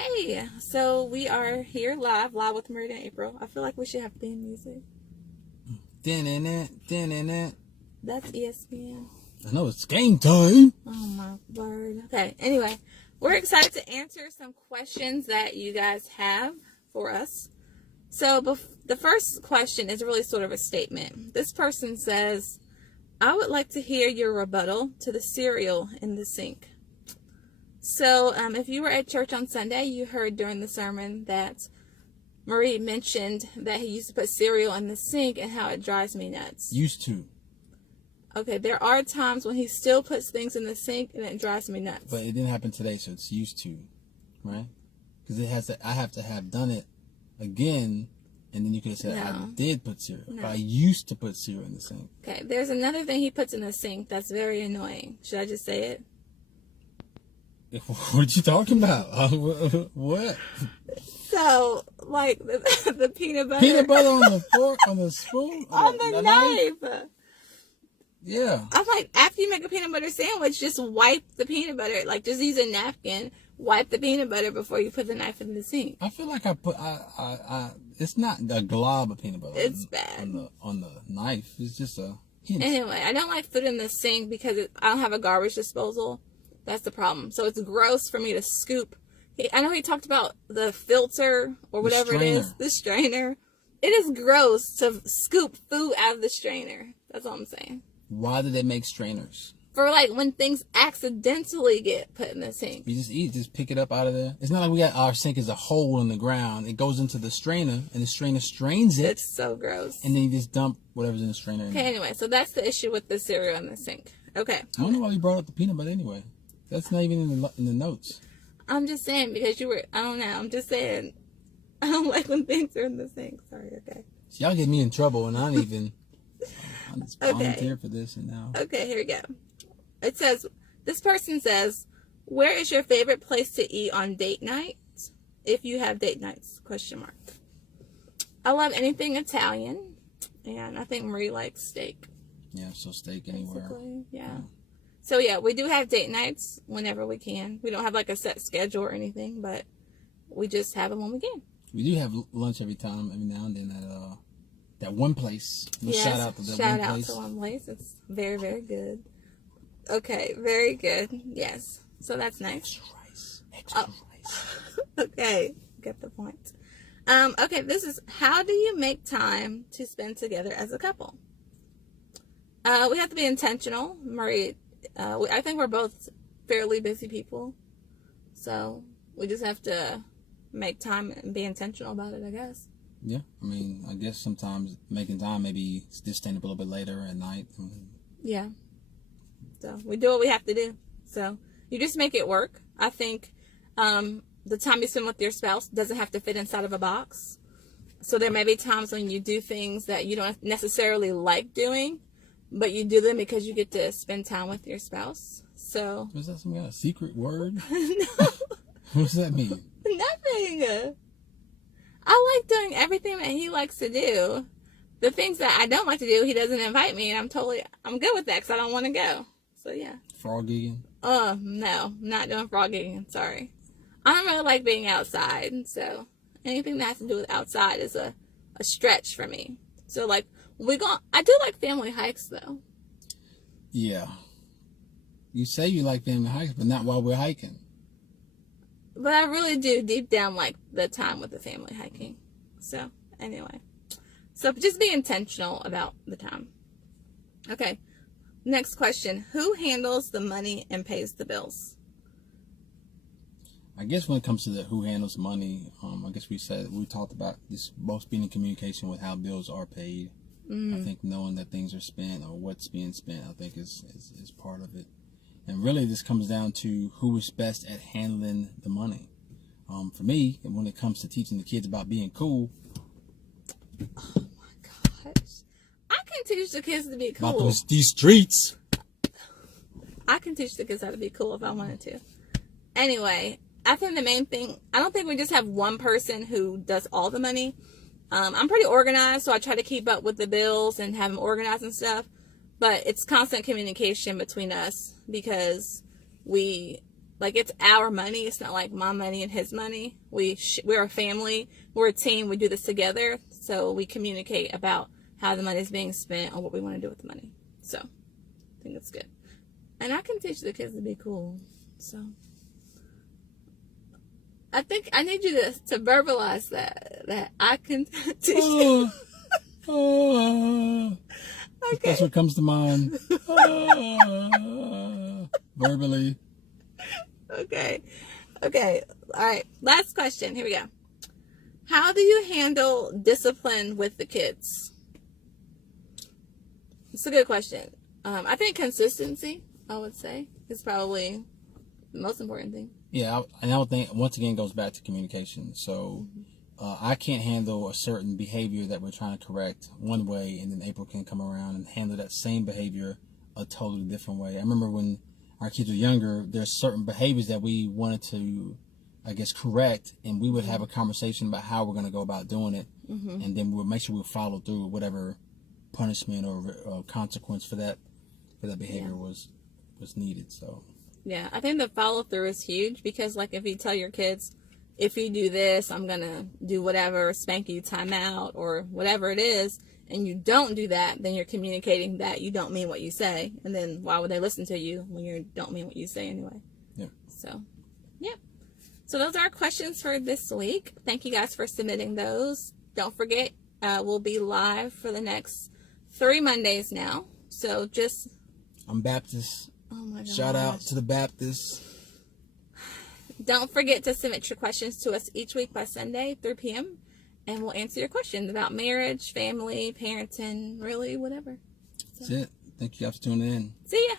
Hey, so we are here live with Muryd and April. I feel like we should have theme music. That's ESPN. I know it's game time. Oh my word. Okay, anyway, we're excited to answer some questions that you guys have for us. So the first question is really sort of a statement. This person says, I would like to hear your rebuttal to the cereal in the sink. So if you were at church on Sunday, you heard during the sermon that Muryd mentioned that he used to put cereal in the sink and how it drives me nuts. Used to. Okay, there are times when he still puts things in the sink and it drives me nuts. But it didn't happen today, so it's used to, right? Because I have to have done it again, and then you could have said, I did put cereal. No. But I used to put cereal in the sink. Okay, there's another thing he puts in the sink that's very annoying. Should I just say it? What you talking about? What? So, like the peanut butter. Peanut butter on the fork, on the spoon? On the knife. Yeah. I'm like, after you make a peanut butter sandwich, just wipe the peanut butter. Like, just use a napkin, wipe the peanut butter before you put the knife in the sink. I feel like it's not a glob of peanut butter. It's bad. On the knife. It's just a hint. Anyway, I don't like food in the sink because I don't have a garbage disposal. That's the problem. So it's gross for me to scoop. I know he talked about the filter or whatever it is. The strainer. It is gross to scoop food out of the strainer. That's all I'm saying. Why do they make strainers? For like when things accidentally get put in the sink. You just pick it up out of there. It's not like we got our sink is a hole in the ground. It goes into the strainer and the strainer strains it. It's so gross. And then you just dump whatever's in the strainer. Okay, anyway, so that's the issue with the cereal in the sink. Okay. I don't know why you brought up the peanut butter anyway. That's not even in the notes. I'm just saying because I don't know. I'm just saying I don't like when things are in the sink. Sorry, okay. So y'all get me in trouble and I'm just volunteer for this and now. Okay, here we go. It says, this person says, where is your favorite place to eat on date night? If you have date nights, ? I love anything Italian, and I think Marie likes steak. Yeah, so steak anywhere. Basically, yeah. So yeah, we do have date nights whenever we can. We don't have like a set schedule or anything, but we just have them when we can. We do have lunch every now and then at that one place. Yes, shout out to that shout one out place. to one place. It's very, very good. Okay, very good. Yes. So that's nice. Extra rice. Okay, get the point. Okay, this is, how do you make time to spend together as a couple? We have to be intentional. Muryd, I think we're both fairly busy people. So we just have to make time and be intentional about it, I guess. Yeah, I mean, I guess sometimes making time, maybe just staying up a little bit later at night. Yeah. So we do what we have to do. So you just make it work. I think the time you spend with your spouse doesn't have to fit inside of a box. So there may be times when you do things that you don't necessarily like doing, but you do them because you get to spend time with your spouse. So. Was that some kind of secret word? No. What does that mean? Nothing. I like doing everything that he likes to do. The things that I don't like to do, he doesn't invite me, and I'm good with that because I don't want to go. So yeah. Frog gigging? No, not doing frog gigging. Sorry. I don't really like being outside, so anything that has to do with outside is a stretch for me. So like I do like family hikes though. Yeah. You say you like family hikes, but not while we're hiking. But I really do deep down like the time with the family hiking. So anyway. So just be intentional about the time. Okay. Next question. Who handles the money and pays the bills? I guess when it comes to who handles money, I guess we talked about this both being in communication with how bills are paid. I think knowing that things are spent or what's being spent, I think is part of it. And really this comes down to who is best at handling the money. For me, when it comes to teaching the kids about being cool. Oh my gosh. I can teach the kids to be cool. About these streets. I can teach the kids how to be cool if I wanted to. Anyway, I think the main thing, I don't think we just have one person who does all the money. I'm pretty organized, so I try to keep up with the bills and have them organized and stuff. But it's constant communication between us because we Like, it's our money. It's not like my money and his money. We're a family. We're a team. We do this together. So we communicate about how the money is being spent or what we want to do with the money. So I think it's good. And I can teach the kids to be cool. So I think I need you to verbalize that I can teach them. Okay. That's what comes to mind. Verbally. Okay. All right. Last question. Here we go. How do you handle discipline with the kids? It's a good question. I think consistency, I would say, is probably the most important thing. Yeah, and I would think, once again, goes back to communication. So I can't handle a certain behavior that we're trying to correct one way, and then April can come around and handle that same behavior a totally different way. I remember when our kids were younger, there's certain behaviors that we wanted to, I guess, correct, and we would have a conversation about how we're going to go about doing it, and then we would make sure we follow through with whatever punishment or consequence for that behavior was needed. So yeah, I think the follow through is huge, because like if you tell your kids, if you do this, I'm gonna do whatever, spank you, time out, or whatever it is, and you don't do that, then you're communicating that you don't mean what you say, and then why would they listen to you when you don't mean what you say anyway? Yeah. So yeah. So those are our questions for this week. Thank you guys for submitting those. Don't forget, we'll be live for the next 3 Mondays now. So just... I'm Baptist. Oh my gosh. Shout out to the Baptists. Don't forget to submit your questions to us each week by Sunday, 3 p.m. And we'll answer your questions about marriage, family, parenting, really, whatever. So. That's it. Thank you guys for tuning in. See ya.